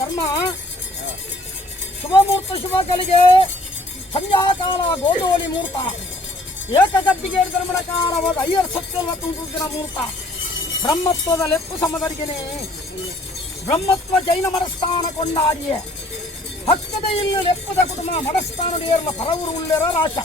ಧರ್ಮ ಶುಭ ಮೂರ್ತ ಶುಭಗಳಿಗೆ ಸಂಧ್ಯಾಕಾಲ ಗೋಧೋಲಿ ಮೂರ್ತ ಧರ್ಮದ ಕಾಲವಾದ ಅಯ್ಯರ್ ಸತ್ಯನ ದಿನ ಮೂರ್ತ ಬ್ರಹ್ಮತ್ವದ ಲೆಪ್ಪು ಸಮದರಿಗೆನೆ ಬ್ರಹ್ಮತ್ವ ಜೈನ ಮನಸ್ಥಾನ ಕೊಂಡಾಡಿಯೇ ಭಕ್ತದ ಇಲ್ಲಿ ಲೆಪ್ಪದ ಕುಟುಂಬ ಮನಸ್ಥಾನದೇ ಇರಲು ಫಲವರು ಉಳ್ಳೆರ ರಾಶ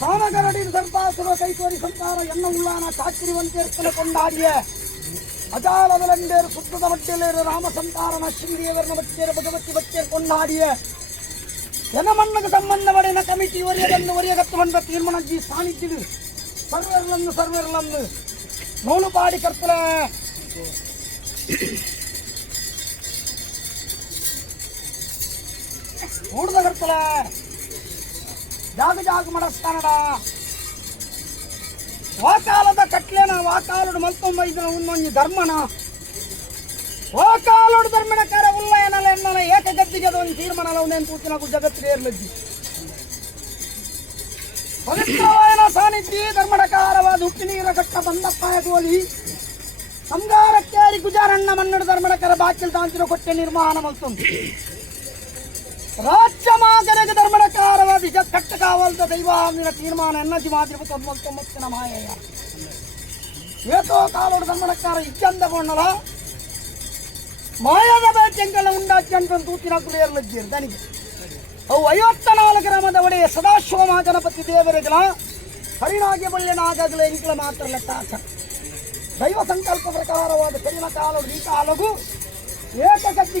பாலகரடின் சர்பாசுர கைகோரி சந்தார என்ன உள்ளான காக்கிரி வந்தியர்களை கொண்டாடிய அஜாலவிலண்டேர் சுத்தத வட்டியலேறு ராமசந்தாரன சிந்தியவர்ண வச்சியர் பகவதி வச்சியர் கொண்டாடிய என மண்ணுக்கு சம்பந்தமடைந்த கமிட்டி ஒரு ஒரு தீர்மானம் ஜி சாணிச்சுது சர்வர்லந்து சர்வர்லந்து நூலு பாடி கற்பல கூடுதல் கற்பல జాగు జాగు మడస్తానడా వాకాలద కట్లేన వాకాలుడు మంతం వైద్య ఉన్నీ ధర్మన వాకాలుడు ధర్మిన కర ఉల్లయనలెన్న ఏకగద్ది గదో తీర్మానాలు నేను చూసి నాకు జగత్తు ఏర్లద్ది పవిత్రమైన సాన్నిధి ధర్మడకారవాది ఉట్టి నీర కట్ట బందప్పాయ తోలి సంగారక్కేరి గుజారన్న మన్నుడు ధర్మడకర బాక్యలు దాంచిన కొట్టే నిర్మాణం అవుతుంది ರಾಜ್ಯ ಮಾನಜ ಧರ್ಮನಕಾರವಾದ ಕಟ್ಟಕಾವಲ್ದ ದೈವ ಅಂದಿನ ತೀರ್ಮಾನ ಎನ್ನಜಿ ಮಾದರಿ ತೊಂಬತ್ತೊಂಬತ್ತಿನ ಮಾಯ ಏತೋ ಕಾಲ ಧರ್ಮಕಾರದ ಉಂಡಿಯರ್ ದನಿಗೆ ಅವು ಐವತ್ತ ನಾಲ್ಕು ಗ್ರಾಮದ ಒಡೆಯ ಸದಾಶಿವ ಮಹಣಪತಿ ದೇವರದ ಬಳ್ಳಿ ನಾಗಗಳ ನಾಗಲೇ ಮಾತ್ರ ಲೆಕ್ಕಾಚ ದೈವ ಸಂಕಲ್ಪ ಪ್ರಕಾರವಾದ ಕರಿನ ಕಾಲ ಈ ಕಾಲಗು ಶಕ್ತಿ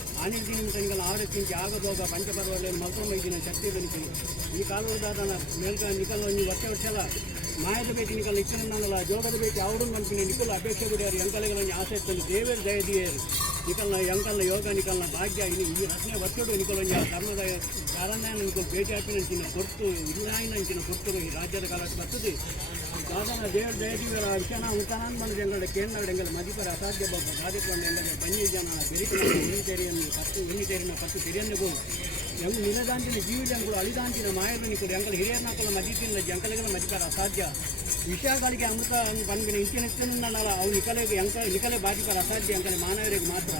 அனிர்தீன கண்கள் ஆரோக்கியம் ஆகபோக பஞ்சபரவாயில் மருத்துவ வைத்திய சக்தி பண்ணி ఈ కాలువ దాదా మేల్క నికల వచ్చ వచ్చేల మాయతో పెట్టి నికల ఇచ్చినందుకు జోగత పెట్టి అవడం అనుకునే నికలు అపేక్ష కూడారు ఎంత లేదని ఆశిస్తుంది దేవేరు దయ దియారు నికల ఎంకల్ యోగా నికల భాగ్య ఇది ఈ రకమే వచ్చాడు నికలు కర్మదయ కారణ ఇంకో పేట పెట్టిన చిన్న కొట్టు ఇల్లాయినంచిన కొట్టు ఈ రాజ్యాల కాలం వస్తుంది ಸಾಧನ ದೇವ್ರ ದೇವಿಗಳ ಅರ್ಚನ ಉಂಟಾನ ಬಂದ್ರೆ ಎಲ್ಲ ಕೇಂದ್ರ ಎಲ್ಲ ಮಧ್ಯಪರ ಅಸಾಧ್ಯ ಬಂದ ಬಾಧಿಕೊಂಡು ಎಲ್ಲ ಬನ್ನಿ ಜನ ಬೆರಿತಾರೆ ಹಿಂದಿರಿಯನ್ನು ಕತ್ತು ಹಿಂದಿರಿನ ಕತ್ತು ತೆರೆಯನ್ನು ಗೋ ಎಲ್ಲ ನಿಲದಾಂಚಿನ ಜೀವಿ ಜನಗಳು ಅಳಿದಾಂಚಿನ ಮಾಯದನಿ ಕೂಡ ಎಂಗಲ್ ಹಿರಿಯರ್ನ ಕೂಡ ಮಧ್ಯದಿಂದ ಜಂಗಲಗಳ ಮಧ್ಯಕರ ಅಸಾಧ್ಯ ವಿಷಯಗಳಿಗೆ ಅಮೃತ ಬಂದಿನ ಇಂಚಿನಿಸ್ತಾನಲ್ಲ ಅವ್ನು ನಿಕಲೆ ಎಂಕ ನಿಕಲೆ ಬಾಧಿಕರ ಅಸಾಧ್ಯ ಎಂಕಲೆ ಮಾನವರಿಗೆ ಮಾತ್ರ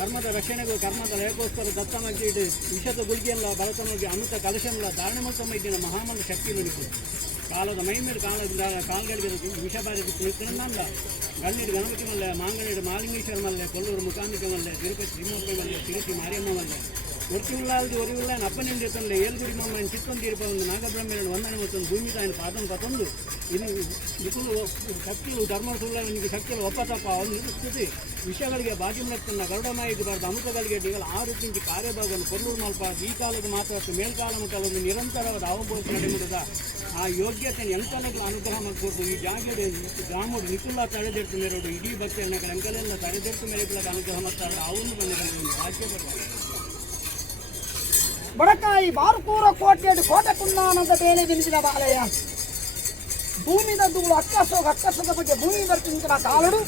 ಧರ್ಮದ ರಕ್ಷಣೆಗೂ ಕರ್ಮದ ಲಯಕ್ಕೋಸ್ಕರ ದತ್ತಮಗಿ ಇಟ್ಟು ವಿಷದ ಗುಳಿಗೆಯಲ್ಲ ಬಳಸಮಗಿ ಅಮೃತ ಕಲಶಮ್ಮ ಧಾರಣೆ ಮೊತ್ತಮ್ಮ ಇದ್ದಿನ ಮಹಾಮನ ಶಕ್ತಿ ನಡೆಸಿದೆ காலோட மைமர் கால இந்த கால் கழிக்கிறதுக்கு விஷபாரிக்கு திருந்தாங்க கண்ணீர் கணமுக்கம் அல்ல மாங்கனீடு மாலிங்கேஸ்வரம் அல்ல கொல்லூர் முக்காமிக்கம் அல்ல திருப்பதி திருமுகம் அல்ல திருச்சி மாரியம்மம் அல்ல ஒற்றி உள்ளாவது ஒரு உள்ள நப்பன் தித்தம் இல்லை ஏழு குடிமன் சித்தம் தீர்ப்பவன் நாகபிரமணன் வந்தன மொத்தம் பூமி தான் பாதம் பத்தொண்டு இது இப்போது சக்தி தர்ம சூழல் இங்கே சக்தியில் ஒப்பத்தப்பா நிறுத்தது விஷகலிகே பாக்கியம் நடத்தின கருடமாயிக்கு பார்த்த அமுக்க கல்கேட்டிகள் ஆறுக்கிஞ்சி காரியபோகன் பொருளூர் நாள் பார்த்து ஈ காலத்து மாத்திரத்து மேல்காலம் கலந்து நிரந்தர அவ்வப்போது நடைமுறைதான் ఆ యోగ్యతను ఎంటెల్లగు అనుగ్రహం అర్పిస్తూ ఈ జాగడేని ముకు గ్రామొడి రితుల్లా తడెజెట్టునే రండి ఇడి బచ్చెన అక్కడ ఎంటెల్లల సారెదెట్టు మేకల దాము జహమతరావును పన్నగన్నను వాక్యపరక బరకాయి బారుకూర కోటిటి కోటకున్నన అంటేనే దినదివాలయా భూమిద దుగుల అక్కసొ గక్కసొ కంటే భూమి నిర్కిన తాళుడు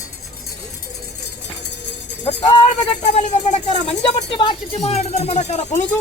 నత్తార్ద గట్ట బలిబడకన మంజేబుట్టి బాక్షితి మార్డనక రనక రపునదు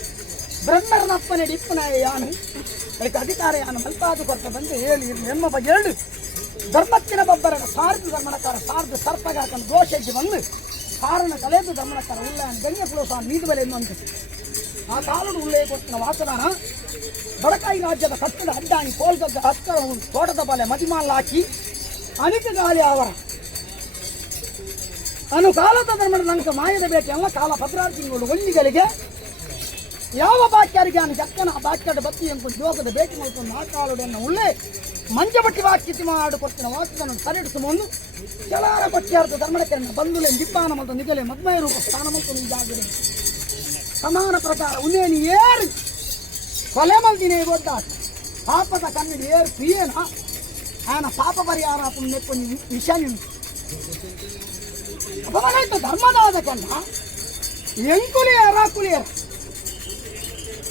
பிரம்மர்ணப்பன் எடிப்பனாய யானும் எனக்கு அதிகாரையான மல்பாது கொடுத்த வந்து ஏழு இரு எம்மப்ப ஏழு தர்மத்தின பப்பரன் சார்பு தர்மனக்கார சார்பு சர்ப்பகாக்கன் தோஷைக்கு வந்து காரண தலைவு தர்மனக்கார உள்ள கண்ணிய குலோசான் நீதிபலை வந்து நான் காலோடு உள்ளே கொடுத்த வாசனானா வடக்காய் ராஜ்யத சத்துல அட்டாணி கோல்கத்த அஸ்கரவும் தோட்டத்தை பல மதிமால் ஆக்கி அனுக்கு காலி ஆவரம் அனு காலத்த தர்மன் நமக்கு மாயத பேட்டியெல்லாம் கால பத்திரார்த்தி ஒன்று ஒன்று கழிக்க ಯಾವ ಬಾಕ್ಯಾರಿಗೆ ಅವನು ಚಕ್ಕನ ಬಾಕ್ಯಾಡ ಬತ್ತಿ ಎಂಬ ಯೋಗದ ಭೇಟಿ ಮಾಡ್ಕೊಂಡು ಮಾತಾಡೋದನ್ನು ಉಳ್ಳೆ ಮಂಜಬಟ್ಟಿ ವಾಕ್ಯತಿ ಮಾಡಿಕೊಡ್ತಿನ ವಾಕ್ಯವನ್ನು ಸರಿಡಿಸು ಮುಂದೆ ಚಳಾರ ಪಠ್ಯಾರ್ಥ ಧರ್ಮಕ್ಕೆ ಬಂದುಲೆ ನಿಪ್ಪಾನ ಮತ್ತು ನಿಗಲೆ ಮದ್ಮಯ ರೂಪ ಸ್ಥಾನ ಮತ್ತು ನಿಜಾಗಿದೆ ಸಮಾನ ಪ್ರಕಾರ ಉನ್ನೇನು ಏರಿ ಕೊಲೆ ಮಲ್ದಿನೇ ಗೊತ್ತ ಪಾಪದ ಕಣ್ಣಿನ ಏರಿ ಪ್ರಿಯನ ಆಯನ ಪಾಪ ಪರಿಹಾರ ಅಪ್ಪ ವಿಷಾನಿ ಅಪಮಾನ ಇತ್ತು ಧರ್ಮದಾದ ಕಣ್ಣ ಎಂಕುಲಿಯರ ಕುಲಿಯರ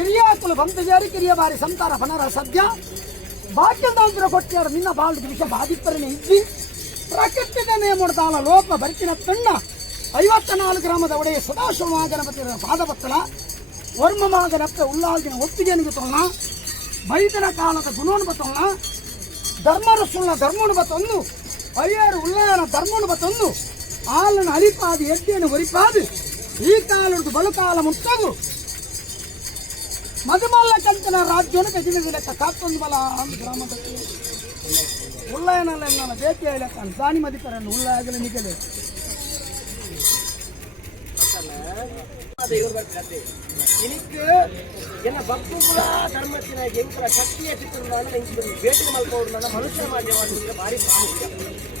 ఇరియాకులు వంత జారికరియ వారి సంతార పనర సద్య బాక్యం దాంతుర కొట్టాడు నిన్న బాలుడికి విష బాధిప్పరిని ఇద్ది ప్రకృతి దనే ముడతాల లోప భరించిన తన్న ಗ್ರಾಮದ నాలుగు గ్రామద ఒడే సదాశివ మహాగణపతి పాదభక్తుల వర్మ మహాగణప్త ఉల్లాల్గిన ఒప్పిగేనికి తొలన వైద్యన కాలక గుణోను బతొలన ధర్మరసుల ధర్మోను బతొందు అయ్యారు ఉల్లయన ధర్మోను బతొందు ఆలను అలిపాది ఎడ్డిని ఒరిపాది ఈ కాలుడు బలుకాలముత్తదు மதுமால கழிச்சன ராஜ்யம் கஜினா காத்தொந்து பலாம் கிராமத்துக்கு உள்ளாயனால என்ன தேசிய இலக்கான் சாணி மதிப்பெறன் உள்ளாயகல நிகழ என்ன பக்தி தர்மத்தினை எங்க சக்தியை வேட்டுக்கு மல் போடுறதுனால மனுஷ மாதிரி மாதிரி மாறி பாதிக்கிறேன்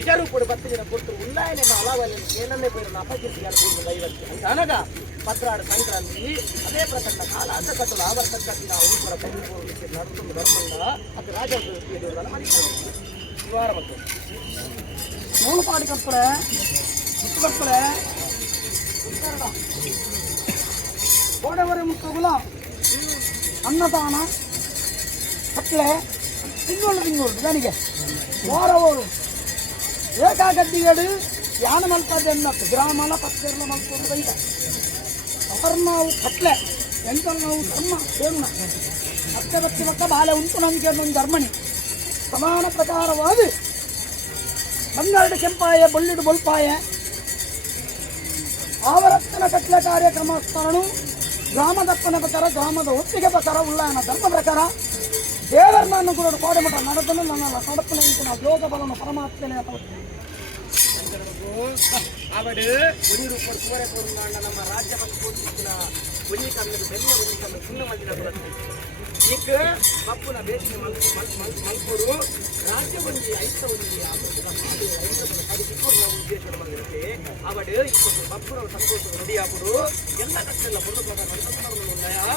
ఇచ్చారు ఇప్పుడు బతికిన పుట్టు ఉన్నాయని నేను అలావాలని ఏనన్నీ పేరు అప్పచెట్టి గారు పూర్వ దైవత్ అనగా పత్రాడు సంక్రాంతి అదే ప్రకటన కాలాంతకట్టు ఆవర్తం కట్టిన ఊరు కూడా పెళ్లి నడుస్తుంది నడుస్తుందా అది రాజా ద్వారా మూడు పాడు కప్పులే ముక్కు కప్పులే కోడవరి ముక్క కులం అన్నదాన కట్లే పిన్నోళ్ళు పిన్నోళ్ళు దానికి వారవోళ్ళు ஏகாகத்தியடு யான மல்பது என்ன கிராமல பத்தர்ல மல்பது வைத்த அபர்ணாவு கட்ல எங்கள் தர்மா பேருணா பத்த பத்து பக்க பால உண்டு நன்கேன் தர்மணி சமான பிரகாரவாது பங்காடு செம்பாய பொள்ளிடு பொல்பாய ஆவரத்தன கட்ல காரிய கிராமதப்பன பிரச்சார கிராமத ஒத்திகை பிரச்சார உள்ளான தர்ம பிரச்சாரம் ஏதர்னான்னு கூட ஒரு கோடைமன்றம் நடத்தணும் நான் நடத்தணும் இப்போ நான் யோக பலன் பரமாத்தில அவடு இப்ப பப்புரம் சந்தோஷம் ரெடியாகும் என்ன கட்சியில் பொண்ணு போட்டா நடத்தினா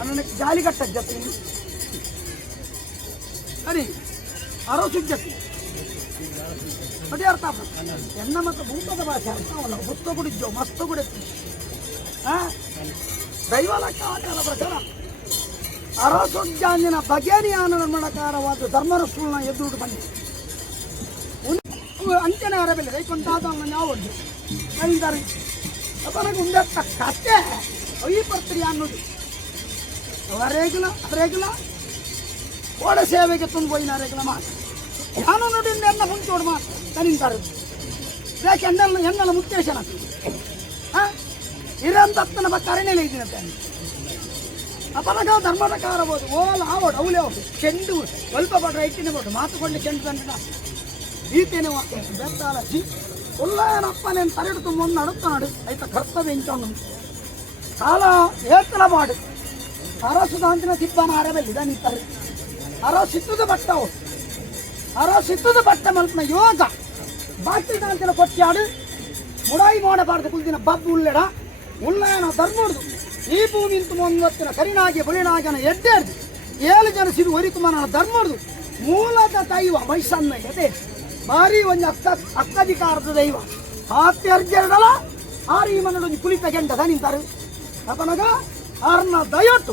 அண்ணனுக்கு ஜாலி கட்ட ஜத்தி சரி அரசு ஜத்தி பட்டி அர்த்தம் என்ன மக்கள் பூத்தத பாசி அர்த்தம் இல்லை புத்த குடிச்சோம் மஸ்த குடித்து ஆ தெய்வலக்க ஆச்சார பிரச்சாரம் அரசுஜாஞ்சின பகேரியான நிர்மணக்காரவாது தர்மரசூலாம் எதிர்ப்பு பண்ணி உனக்கு அஞ்சன அறவில்லை கொண்டாதான் ஞாபகம் கழிந்தாரு அப்போ எனக்கு உங்க கட்ட வழிபடுத்துறியான்னு வரைக்கலாம் அரைக்கலாம் கூட சேவைக்கத்தும் போய் நரைக்கலாமா நானும் நோட்டு இந்த என்ன முடிச்சு விடுமா தனி தரது பேச என்ன என்ன முத்தேசனா ஆ இறந்தத்தை நம்ம கரணையில் இருக்கிறேன் அப்பதான் தர்மதக்கார போது ஓல் ஆவோ டவுலே ஆகும் செண்டு ஒழுப்பப்படுற ஐட்டினு போட்டு மாத்து கொண்டு செண்டு தண்டுனா வீட்டினு வாக்கு பேத்தால ஜி உள்ளான் அப்பா நான் தரையெடுத்து முன் நடத்தாடு அதை கர்த்த வெஞ்சோன்னு காலம் ஏத்தல மாடு ಅರಸುಧಾಂತಿನ ತಿಪ್ಪನ ಹಾರ ಬಂತಾರೆ ಅರಸಿದ್ದದ ಬಟ್ಟವು ಅರಸಿದ್ದದ ಭಟ್ಟ ಮಂತ್ನ ಯೋಗ ಬಾಕಿ ನಾಲ್ಕಿನ ಕೊಟ್ಟಾಡು ಮುಡಾಯಿ ಮೋಡ ಬಾರದ ಕುಳಿತಿನ ಬಬ್ ಉಳ್ಳಡ ಮುಳ್ಳ ಧರ್ಮುಡ್ದು ಈ ಭೂಮಿ ಇಂತ ಒಂಬತ್ತಿನ ಕರಿನಾಗೆ ಬಳಿನಾಗನ ನಾಗನ ಏಳು ಜನ ಸಿರು ತುಂಬ ಧರ್ಮುಡ್ದು ಮೂಲದ ದೈವ ಮೈಸೇ ಭಾರಿ ಒಂದು ಅಕ್ತ ಅಕ್ಕ ಅಧಿಕಾರದ ದೈವ ಆತಿ ಅರ್ಜಿ ಆಗಿ ಕುಳಿತ ಕೆಂಟ ನಿಂತಾರೆ ಅರ್ನ ದಯೊಟ್ಟು